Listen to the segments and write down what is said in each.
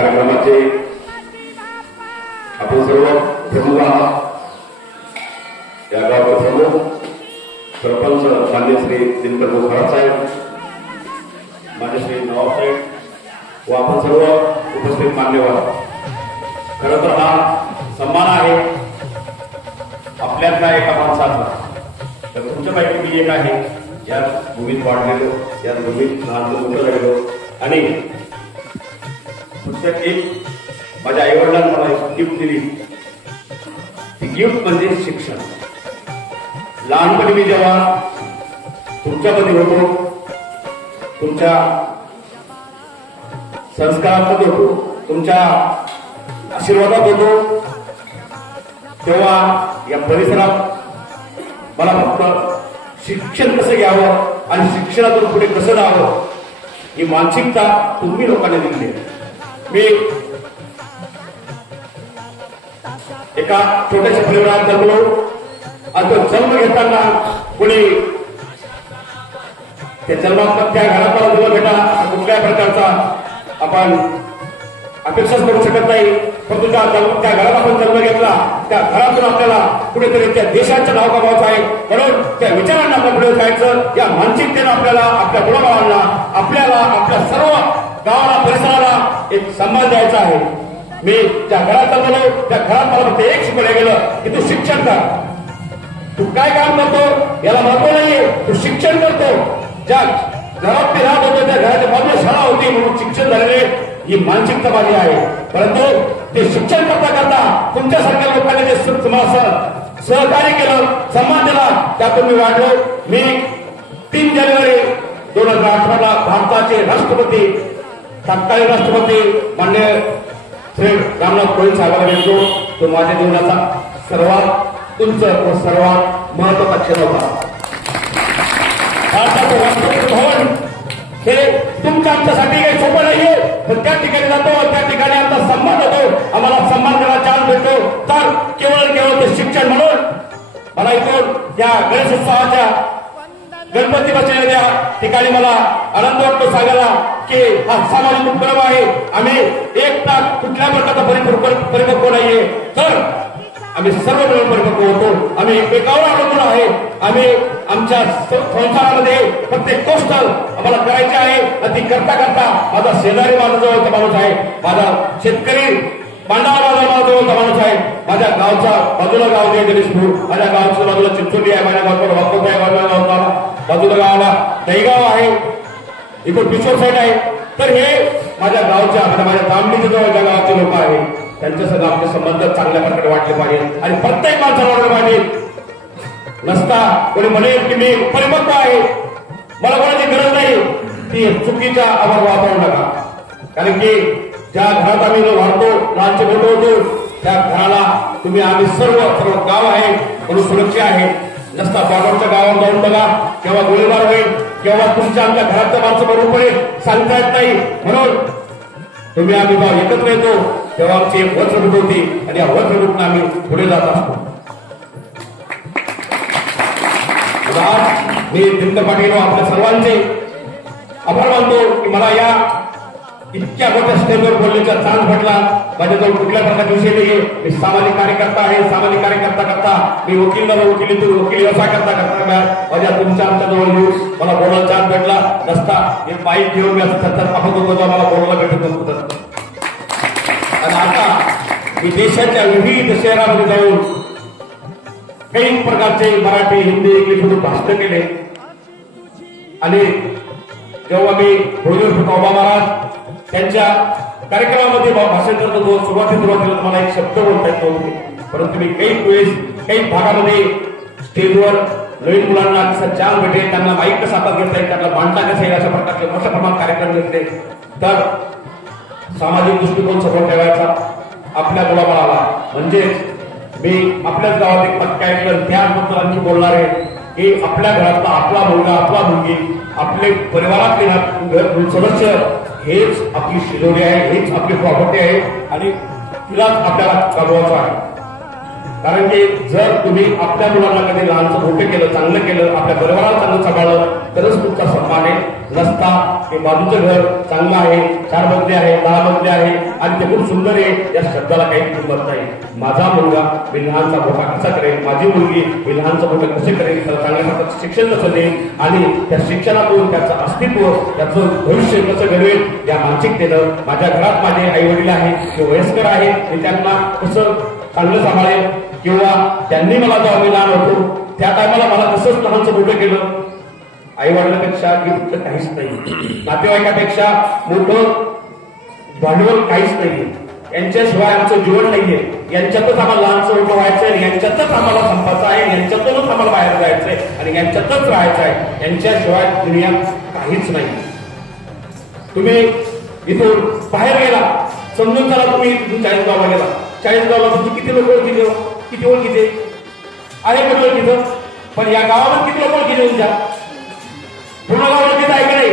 कार्यक्रमाचे आपण सर्व प्रमुख आहात. या गावचे प्रमुख सरपंच मान्य श्री दिनकर खरात साहेब, मान्य श्री नवाब साहेब व आपण सर्व उपस्थित मान्यवर. खरं तर हा सन्मान आहे आपल्यातल्या एका माणसाचा. तर तुमच्यापैकी मी एक आहे, या भूमीत वाढलेलो, या भूमीत लहान मोठं झालेलो आणि पुस्तक एक माझ्या आईवडिलांनी मला एक गिफ्ट दिली. ती गिफ्ट म्हणजे शिक्षण. लहानपणी मी जेव्हा तुमच्यामध्ये होतो, तुमच्या संस्कारात होतो, तुमच्या आशीर्वादात होतो, तेव्हा या परिसरात मला फक्त शिक्षण कसं घ्यावं आणि शिक्षणातून पुढे कसं जावं ही मानसिकता तुम्ही लोकांनी दिली. मी एका छोट्याशा परिवारात जन्मलो. आता जन्म घेताना कोणी त्या जन्मात त्या घरात मला तुला बेटा कुठल्याही प्रकारचा आपण अपेक्षाच करू शकत नाही. परंतु त्या घरात आपण जन्म घेतला, त्या घरातून आपल्याला कुठेतरी त्या देशाचं नाव कमावायचं आहे. म्हणून त्या विचारांना आपण पुढे जायचं. या मानसिकतेनं आपल्याला आपल्या मुलाबाळांना, आपल्याला, आपल्या सर्व गावाला, परिसराला एक सन्मान द्यायचा आहे. मी ज्या घरात जन्मलो त्या घरात मला फक्त एक शिकवलं गेलं की तू शिक्षण कर. तू काय काम करतो याला महत्व नाहीये, तू शिक्षण करतो. ज्या घरात ते राहत होते त्या घराच्या बाजूला शाळा होती म्हणून शिक्षण झालेले ही मानसिकता माझी आहे. परंतु ते शिक्षण करता करता तुमच्यासारख्या लोकांनी जे सहकार्य केलं, सन्मान दिला, त्यातून मी वाढलो. मी 3 जानेवारी 2018 भारताचे राष्ट्रपती, तत्कालीन राष्ट्रपती माननीय श्री रामनाथ कोविंद साहेबांना भेटलो. तो माझ्या जीवनाचा सर्वात उंच व सर्वात महत्वाचा क्षण होता. भारताचं राष्ट्रपती भवन हे तुमच्या आमच्यासाठी काही सोपं नाहीये, पण त्या ठिकाणी जातो, त्या ठिकाणी आमचा सन्मान होतो, आम्हाला सन्मान करायला चान्स भेटतो. तर केवळ ते शिक्षण. म्हणून मला इथून त्या गणेशोत्सवाच्या गणपती बसलेल्या ठिकाणी मला आनंद वाटतो सांगायला की हा सामाजिक उपक्रम आहे. आम्ही एकटा कुठल्या प्रकारचा परिपक्व नाहीये, तर आम्ही सर्व मिळून परिपक्व होतो. आम्ही एकावर अवलंबून आहे. आम्ही आमच्या संसारामध्ये प्रत्येक गोष्ट आम्हाला करायची आहे. ती करता करता माझा शेजारी माझा जवळचा माणूस आहे, माझा शेतकरी पांढरा माझा जवळचा माणूस आहे, माझ्या गावच्या बाजूला गाव आहे गणेशपूर, माझ्या गावच्या बाजूला चिंचोली आहे, माझ्या गावाला वाकोट आहे, माझ्या गावाला बाजूला गावाला दहीगाव आहे, इकडे पिशोर साईड आहे. तर हे माझ्या गावच्या माझ्या तांबडीच्या जवळच्या गावाचे लोक आहेत. त्यांच्यासह आमचे संबंध चांगल्या प्रकारे वाटले पाहिजे आणि प्रत्येक माणसाला वाटलं पाहिजे. नसता कोणी म्हणेल की मी परिपक्व आहे, मला कोणाची गरज नाही, ती चुकीचा आवाज वापरू नका. कारण की ज्या घरात आम्ही वाढतो, लहानचे मोठे होतो, त्या घराला तुम्ही आम्ही सर्व गाव आहे म्हणून सुरक्षा आहे. नसता बाबांच्या गावावर जाऊन बघा, केव्हा गोळीबार होईल, केव्हा तुमच्या आमच्या घरातल्या माणसं बरोबर पडेल सांगता येत नाही. म्हणून तुम्ही आम्ही भाव एकत्र येतो तेव्हा आमची एक वत्रबूट होती आणि या वत्रबूटनं आम्ही पुढे जात असतो. आज मी दिनकर पाटील आपल्या सर्वांचे आभार मानतो की मला या इतक्या मोठ्या स्टेजवर बोलण्याचा चान्स भेटला. माझ्याजवळ कुठल्या प्रकारचे विषय नाहीये. मी सामाजिक कार्यकर्ता आहे. सामाजिक कार्यकर्ता करता मी वकील व्यवसाय करता माझ्या तुमच्या आमच्या जवळ येऊन मला बोलायला चान्स भेटला. नसता हे माईक घेऊन मी सतत पाहत होतो जेव्हा मला बोलायला भेटत नव्हतं. आणि आता मी देशाच्या विविध शहरामध्ये जाऊन काही प्रकारचे मराठी, हिंदी, इंग्लिश मधून भाषण केले. आणि जेव्हा मी भोजन उभा महाराज त्यांच्या कार्यक्रमामध्ये भाषण करत होतो, सुरुवातीला मला एक शब्द बोलता येत नव्हते. परंतु मी काही भागामध्ये स्टेजवर नवीन मुलांना कसं चान्स भेटेल, त्यांना माईक कसा हातात घेता येईल, त्यांना मांडता कसं येईल, अशा प्रकारचे मोठ्या प्रमाणात कार्यक्रम घेतले. तर सामाजिक दृष्टिकोन समोर ठेवायचा आपल्या मुलाबाळाला. म्हणजेच मी आपल्याच गावात एक पत्का ऐकलं, त्याबद्दल आणखी बोलणार आहे की आपल्या घरातला आपला मुलगा, आपला मुलगी, आपले परिवारातले सदस्य हेच आपली शिरोडी आहे, हेच आपली प्रॉपर्टी आहे आणि तिलाच आपल्याला कमवायचं आहे. कारण की जर तुम्ही आपल्या मुलांना कधी लहानचं मोठं केलं, चांगलं केलं, आपल्या परिवाराला चांगलं सांभाळलं तरच तुमचा सन्मान आहे. नसता हे बाजूचं घर चांगलं आहे, 4 मजले आहे, 10 मजले आहे आणि ते खूप सुंदर आहे, या शब्दाला काही किंमत नाही. माझा मुलगा मी लहानचा मोठा कसा करेल, माझी मुलगी मी लहानचा मोठा कसे करेल, त्याला चांगल्या प्रकारचं शिक्षण कसं देईल आणि त्या शिक्षणातून त्याचं अस्तित्व, त्याचं भविष्य कसं घडवेल या मानसिकतेनं माझ्या घरात माझे आई वडील आहेत, ते वयस्कर आहेत, मी त्यांना कसं चांगलं सांभाळेल किंवा त्यांनी मला जेव्हा मी लहान होतो त्या टायमाला मला कसंच लहानचं मोठं केलं. आई वडिलांपेक्षा गिफ्ट काहीच नाही, नातेवाईकापेक्षा मोठं भांडवल काहीच नाही. यांच्याशिवाय आमचं जीवन नाहीये. यांच्यातच आम्हाला लहानचं मोठं व्हायचंय, यांच्यातच आम्हाला संपायचं आहे, यांच्यातूनच आम्हाला बाहेर जायचंय आणि यांच्यातच राहायचं आहे. यांच्याशिवाय दुनिया काहीच नाही. तुम्ही इथून बाहेर गेला, समजून चला तुम्ही इथून 40गावला गेला, 40गावला तुमची किती लोक ओळखीचे, किती ओळखीचे आहे पण ओळखीचं, पण या गावामध्ये किती लोक ओळखीचे तुमच्या पूर्ण गाव ओळखीचं आहे का नाही,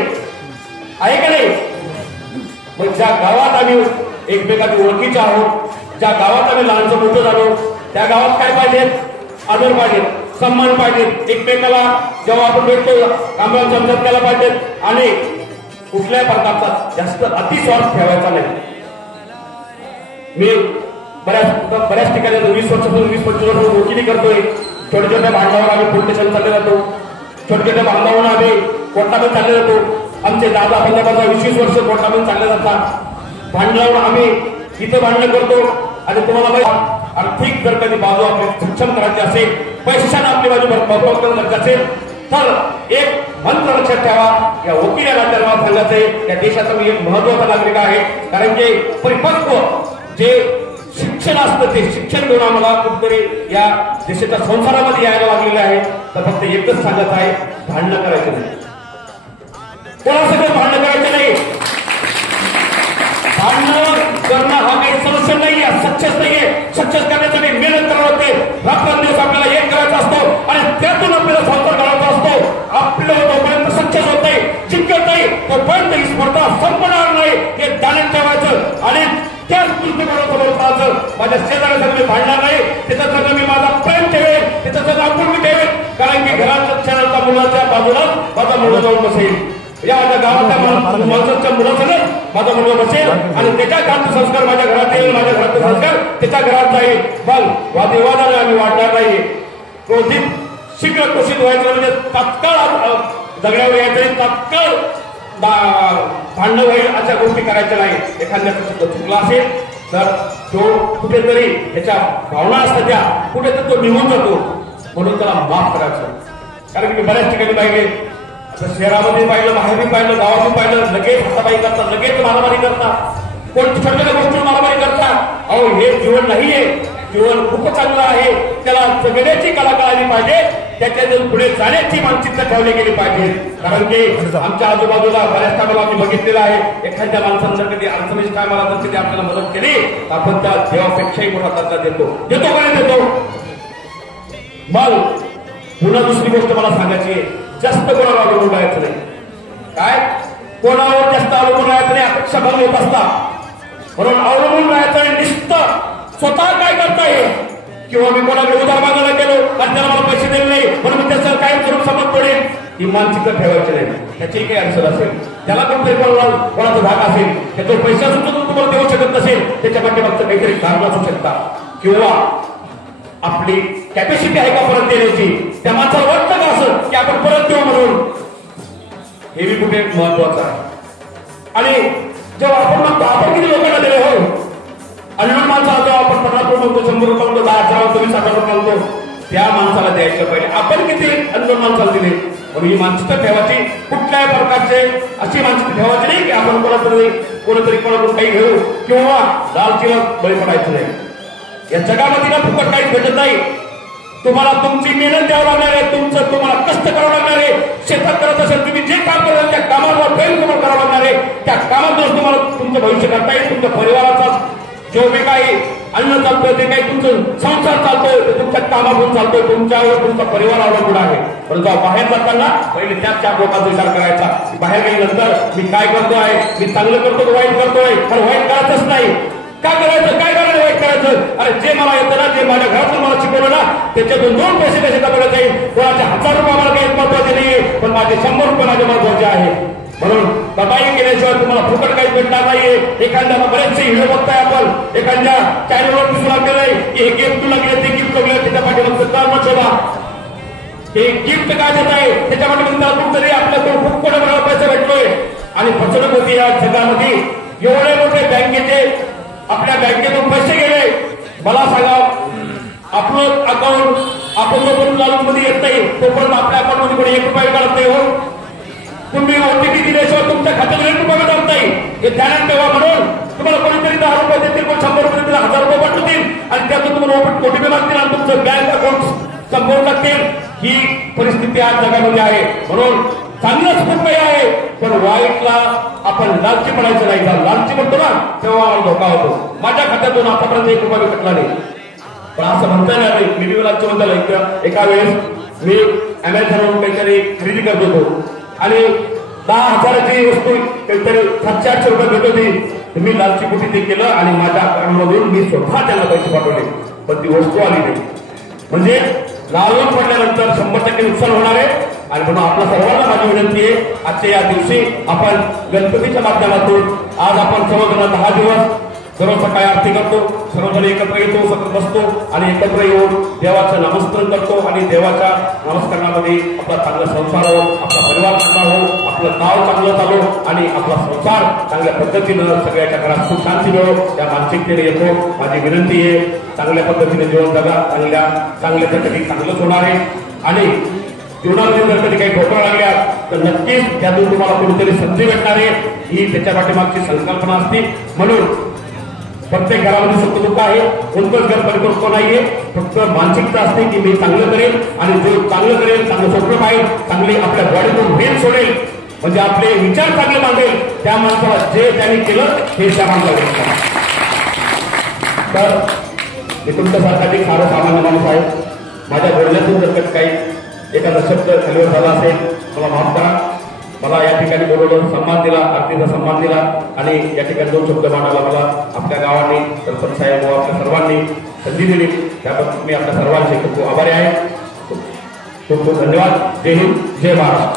आहे का नाही? मग ज्या गावात आम्ही एकमेकांची ओळखीचे आहोत, ज्या गावात आम्ही लहानचं मोठं झालो, त्या गावात काय पाहिजे? आदर पाहिजे, सन्मान पाहिजे, एकमेकाला जेव्हा आपण भेटतो कामगार समजत केला पाहिजे आणि कुठल्याही प्रकारचा जास्त अतिस्वार्थ ठेवायचा नाही. मी बऱ्याच ठिकाणी 20 वर्षापासून 20-25 वर्ष वकिली करतोय. छोट्या छोट्या भांडणावर आम्ही पोलीस स्टेशन चालले जातो, छोट्या छोट्या भांडणावरून आम्ही कोर्टामध्ये चालले जातो. आमचे 10-15 20 वर्ष कोर्टामध्ये चालले जातात. भांडणावर आम्ही इथं भांडण करतो आणि तुम्हाला आर्थिक जर कधी बाजू आपली सक्षम करायची असेल, पैशाने आपली बाजू भरपाई करायची असेल तर एक मंत्र लक्षात ठेवा, या वकिलाला त्यांना सांगायचंय या देशाचा मी एक महत्वाचा नागरिक आहे. कारण की परिपक्व जे शिक्षण असतं ते शिक्षण घेऊन आम्हाला कुठतरी या देशाच्या संसारामध्ये यायला लागलेलं आहे. तर फक्त एकच सांगत आहे, भांडणं करायचं नाही, कोणासोबत भांडणं करायचं नाही. भांडण करणं हा काही सोल्युशन नाहीये, सक्सेस नाहीये. सक्सेस करण्यासाठी मेहनत करावं लागते, रात्रंदिवस आपल्याला एक करायचा असतो आणि त्यातून आपल्याला संसार करायचा असतो. आपल्याला जोपर्यंत सक्सेस होत नाही, जिंकत नाही, तोपर्यंत ही स्पर्धा संपणार नाही हे ध्यानात ठेवायचं आणि त्याच दृष्टिकोनासमोर पाहायचं. माझ्या शेजाऱ्या सगळं मी भांडणार नाही, तिथं सगळं मी माझा प्रेम ठेवेल, तिथं सगळं आपण मी ठेवेल. कारण की घराच्या शेजारच्या मुलाच्या बाजूला माझा मुलगा जाऊन बसेल, या माझ्या गावाच्या माणसाच्या मुलासोबत माझा मुलगा बसेल आणि त्याच्या घराचे संस्कार माझ्या घरात येईल, माझ्या घराचे संस्कार त्याच्या घरात जाईल. मग वादविवादाने आम्ही वाढणार नाही. क्रोधित शीघ्र क्रोशित व्हायचं म्हणजे तात्काळ जगण्यावर यायचं, तात्काळ भांडण होईल अशा गोष्टी करायच्या नाही. एखाद्याचा चुकला असेल तर तो कुठेतरी त्याच्या भावना असतात त्या कुठेतरी तो निघून जातो, म्हणून त्याला माफ करायचं. कारण की मी बऱ्याच ठिकाणी पाहिले, शहरामध्ये पाहिलं, बाहेरही पाहिलं, गावातही पाहिलं, लगेच हाताबाई करतात, लगेच मारामारी करतात, कोणत्या छोट्या गोष्टी मारामारी करतात. अहो हे जीवन नाहीये, जीवन खूप चांगलं आहे, त्याला जगण्याची कला कळाली पाहिजे, त्याच्यातून पुढे जाण्याची मानसिकता ठेवली गेली पाहिजे. कारण की आमच्या आजूबाजूला बऱ्याच टायमाला आम्ही बघितलेलं आहे, एखाद्या माणसानं जर कधी अडचणीच्या टायमाला जर कधी आपल्याला मदत केली तर आपण त्या देवापेक्षाही मोठा दर्जा देतो कोणी देतो. मग पुन्हा दुसरी गोष्ट मला सांगायची आहे, जास्त कोणाला अवलंबून राहायचं नाही. काय कोणावर जास्त अवलंबून राहायचं नाही, अपेक्षा भंग होत असतात. म्हणून अवलंबून राहायचं आणि निष्ठा स्वतः काय करता येईल किंवा मी कोणाकडे उधार मागायला गेलो आणि त्याला मला पैसे दिले नाही म्हणून मी त्याचं काय करून समज पडेल ही मानसिकता ठेवायची नाही. त्याची काही अडचण असेल, त्याला कोणतरी कोणाचा भाग असेल, त्याचा पैसा सुद्धा तुम्हाला देऊ शकत नसेल, त्याच्या पाठीमागचं काहीतरी कारण असू शकता किंवा आपली कॅपॅसिटी आहे का परत देण्याची, त्या माणसाला वाटतं का असं की आपण परत देऊ म्हणून, हे बी कुठे महत्वाचं आहे. आणि जेव्हा आपण म्हणतो आपण किती लोकांना दिले हो, अननोन माणसाला जेव्हा आपण 50 रुपये म्हणतो, 100 रुपये म्हणतो, 10,000 20,000 रुपये म्हणतो, त्या माणसाला द्यायचं पाहिजे. आपण किती अननोन माणसाला दिले, म्हणून ही मानसिकता ठेवायची. कुठल्याही प्रकारचे अशी मानसिकता ठेवायची नाही की आपण कोणाकडून काही घेऊ किंवा लालचीला बळी पडायचं नाही. या जगामध्ये ना फुकट काहीच भेटत नाही. तुम्हाला तुमची मेहनत द्यावं लागणार आहे, तुम्हाला कष्ट करावं लागणार आहे. शेतात करत असेल तुम्ही जे काम कराल त्या कामावर प्रेम तुम्हाला करावं लागणार आहे. त्या कामातून तुम्हाला तुमचं भविष्य करता येईल. तुमच्या परिवाराचा जो बी काही अन्न चालतोय ते काही तुमचं संसार चालतोय ते तुमच्या कामातून चालतोय, तुमच्यावर तुमचा परिवार अवलंबून आहे. पण जेव्हा बाहेर जाताना पहिले त्याच 4 लोकांचा विचार करायचा. बाहेर गेल्यानंतर मी काय करतोय, मी चांगलं करतो वाईट करतोय, आणि वाईट करायचंच नाही. काय करायचं, काय करायला वाईट करायचं करायचं. अरे जे मला येतं ना, जे माझ्या घरातून मला शिकवलं ना, त्याच्यातून 2 पैसे कसे दाखवले जाईल. कोणाचे 1000 रुपये मला काही महत्वाचे नाहीये, पण माझे 100 रुपये माझे महत्वाचे आहे. म्हणून दबाई केल्याशिवाय तुम्हाला फुकट काही भेटणार नाहीये. एखाद्याला बरेचसे व्हिडिओ बघताय आपण, एखाद्या चॅनलवर दिसू लागलेलं आहे की हे गिफ्ट लागले, ते गिफ्ट लागले, त्याच्या पाठीमागचं कारण शोधा. हे गिफ्ट काय देत आहे त्याच्या पाठीमागे कुठतरी आपल्याकडून खूप कोटी पैसा भेटतोय आणि फसवणूक होती या जगामध्ये. एवढे मोठे बँकेचे आपल्या बँकेतून पैसे गेले. मला सांगा, आपलं अकाउंट आपण जोपर्यंत लालूमध्ये येत नाही तोपर्यंत आपल्या अकाउंटमध्ये कोणी 1 रुपया काढत नाही. हो, तुम्ही ओटीपी दिल्याशिवाय तुमच्या खात्यात 1 रुपया काढत नाही, हे ध्यानात ठेवा. म्हणून तुम्हाला कोणीतरी 10 रुपये देतील, कोणी 100 रुपये देतील, 1000 रुपये पाठवतील आणि त्यातून तुम्हाला ओटीपी मागतील आणि तुमचं बँक अकाउंट संपवून टाकतील. ही परिस्थिती आज जगामध्ये आहे. म्हणून चांगलंच खूप काही आहे, पण वाईटला आपण लालची पडायचं नाही. लालची म्हणतो ना तेव्हा धोका होतो. माझ्या खात्यातून आतापर्यंत 1 रुपया कटला नाही, पण असं म्हणता नाही. मी लालची म्हणता एका वेळेस मी अमेझॉनवरून काहीतरी खरेदी करत होतो आणि 10,000ची वस्तू काहीतरी 700-800 रुपये भेट होती. मी लालची कुठे ते केलं आणि माझ्या अकाउंटमधून मी स्वतः त्यांना पैसे पाठवले, पण ती वस्तू आली नाही. म्हणजे लालून पडल्यानंतर 100% नुकसान होणार आहे. आणि म्हणून आपल्या सर्वांना माझी विनंती आहे, आजच्या या दिवशी आपण गणपतीच्या माध्यमातून आज आपण सर्वजण 10 दिवस दररोज सकाळी आरती करतो, सर्वजण एकत्र येतो, सतत बसतो आणि एकत्र येऊन देवाचं नामस्मरण करतो आणि देवाच्या नमस्कारणामध्ये आपला चांगला संसार हो, आपला परिवार चांगला हो, आपलं गाव चांगलं चालू आणि आपला संसार चांगल्या पद्धतीनं सगळ्याच्या घरात सुख शांती मिळो या मानसिकतेने येतो. माझी विनंती आहे, चांगल्या पद्धतीने जीवन जगा. चांगल्याच्या कधी चांगलंच होणार आहे आणि जीवनामध्ये जर कधी काही ठोकरा लागल्या तर नक्कीच त्यातून तुम्हाला कोणीतरी संधी भेटणार आहे. ही त्याच्या पाठीमागची संकल्पना असते. म्हणून प्रत्येक घरामध्ये सुख दुःख आहे, कोणतंच घर परिपक्व नाहीये. फक्त मानसिकता असते की मी चांगलं करेल आणि जो चांगलं करेल, चांगलं स्वप्न पाहिजे, चांगली आपल्या बॉडीतून भेद सोडेल, म्हणजे आपले विचार चांगले मांडेल, त्या माणसाला जे त्यांनी केलं हे त्या माणसाला. तर मी तुमच्यासारखा एक सारा सामान्य माणूस आहे. माझ्या बोलण्यातून जर काही एखादा शब्द खालीवर झाला असेल मला माफ करा. मला या ठिकाणी बोलवलं, सन्मान दिला, आरतीचा सन्मान दिला आणि या ठिकाणी 2 शब्द मांडायला मला आपल्या गावाने, सरपंच साहेब व आपल्या सर्वांनी संधी दिली, त्याबद्दल मी आपल्या सर्वांचे खूप आभारी आहे. खूप खूप धन्यवाद. जय हिंद, जय महाराष्ट्र.